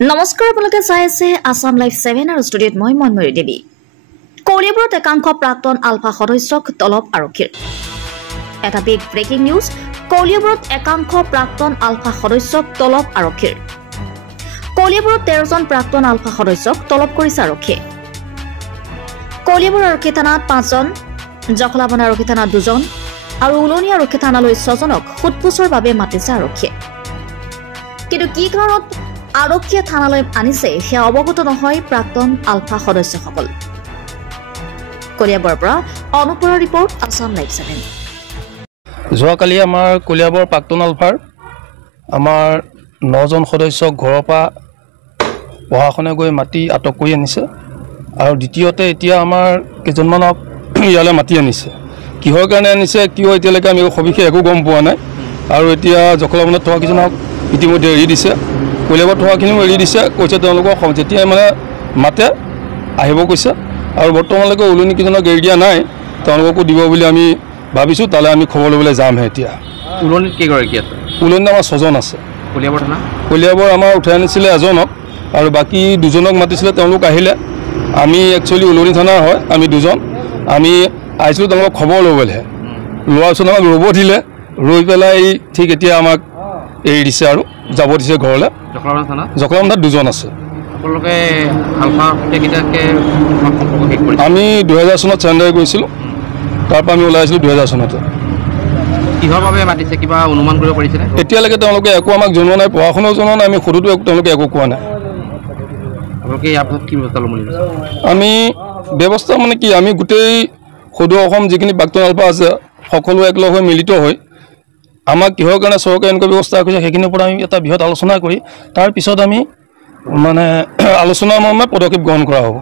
নমস্কাৰ আপোনালোকে চাই আছে আসাম লাইভ 7 আৰু ষ্টুডিঅ'ত মই মনময়ী দেৱী। কলিয়াবৰত একাংশ প্ৰাক্তন আলফা সদস্যক তলব আৰক্ষীৰ। এটা বিগ ব্ৰেকিং নিউজ, কলিয়াবৰত একাংশ প্ৰাক্তন আলফা সদস্যক তলব আৰক্ষীৰ। কলিয়াবৰত 13 জন প্ৰাক্তন আলফা সদস্যক তলব কৰিছে আৰক্ষীয়ে। কলিয়াবৰ আৰক্ষী থানাত 5 জন, জখলাবনা আৰক্ষী থানাত 2 জন আৰু উলনি আৰক্ষী থানালৈ 6 জনক সোধপোছৰ বাবে মাতিছে আৰক্ষীয়ে। কিন্তু কি কাৰণত আৰক্ষীয়ে থানালৈ আনিছে সেয়া অৱগত নহয় প্ৰাক্তন আলফা সদস্যসকল। কলিয়াবৰৰ পৰা অনুপৰা ৰিপৰ্ট, আসাম লাইভ 7। যোৱাকালি আমাৰ কলিয়াবৰ প্ৰাক্তন আলফাৰ আমাৰ 9 জন সদস্যক ঘৰৰ পৰা প্ৰশাসনে গৈ মাতি আটক কৰি আনিছে আৰু দ্বিতীয়তে এতিয়া আমাৰ কেইজনমানক ইয়ালৈ মাতি আনিছে। কিহৰ কাৰণে আনিছে, কিয় এতিয়ালৈকে আমি সবিশেষ একো গম পোৱা নাই। আৰু এতিয়া জখলাবনাত থকা কিছুমানক ইতিমধ্যে এৰি দিছে, কলিয়াবৰত থকাখিনিও এৰি দিছে। কৈছে তেওঁলোকক যেতিয়াই মানে মাতে আহিব কৈছে। আৰু বৰ্তমানলৈকে উলনি কেইজনক এৰি দিয়া নাই, তেওঁলোককো দিব বুলি আমি ভাবিছোঁ। তালৈ আমি খবৰ ল'বলৈ যামহে এতিয়া। উলনিত কেইগৰাকী আছে? উলনিত আমাৰ 6 জন আছে। কলিয়াবৰ থানা? কলিয়াবৰ আমাৰ উঠাই আনিছিলে এজনক আৰু বাকী 2 জনক মাতিছিলে, তেওঁলোক আহিলে। আমি একচুৱেলি উলনি থানাৰ হয়, আমি 2 জন। আমি আহিছিলোঁ তেওঁলোকক খবৰ ল'বলৈহে। লোৱাৰ পিছত আমাক ৰ'ব দিলে, ৰৈ পেলাই ঠিক এতিয়া আমাক এৰি দিছে আৰু যাব দিছে ঘৰলৈ। জখলাবনা থানা? জখলাবনাত 2 জন আছে। আপোনালোকে আলফা কেইটাকে সম্পৰ্ক শেষ কৰিছে? আমি 2000 চনত চেণ্ডাৰ কৰিছিলোঁ, তাৰপৰা আমি ওলাই আহিছিলোঁ 2000 চনতে। কিহৰ বাবে মাতিছে, কিবা অনুমান কৰিব পাৰিছেনে? এতিয়ালৈকে তেওঁলোকে একো আমাক জনোৱা নাই, প্ৰশাসনেও জনোৱা নাই, আমি সোধোতো তেওঁলোকে একো কোৱা নাই। আপোনালোকে ইয়াৰ পাছত কি ব্যৱস্থা ল'ম বুলি ভাবিছে? আমি ব্যৱস্থা মানে কি, আমি গোটেই সদৌ অসম যিখিনি প্ৰাক্তন আলফা আছে সকলো একলগ হৈ মিলিত হৈ আমাক কিহৰ কাৰণে চৰকাৰে এনেকুৱা ব্যৱস্থা কৰিছে সেইখিনিৰ ওপৰত আমি এটা বৃহৎ আলোচনা কৰি তাৰপিছত আমি মানে আলোচনাৰ মৰ্মে পদক্ষেপ গ্ৰহণ কৰা হ'ব।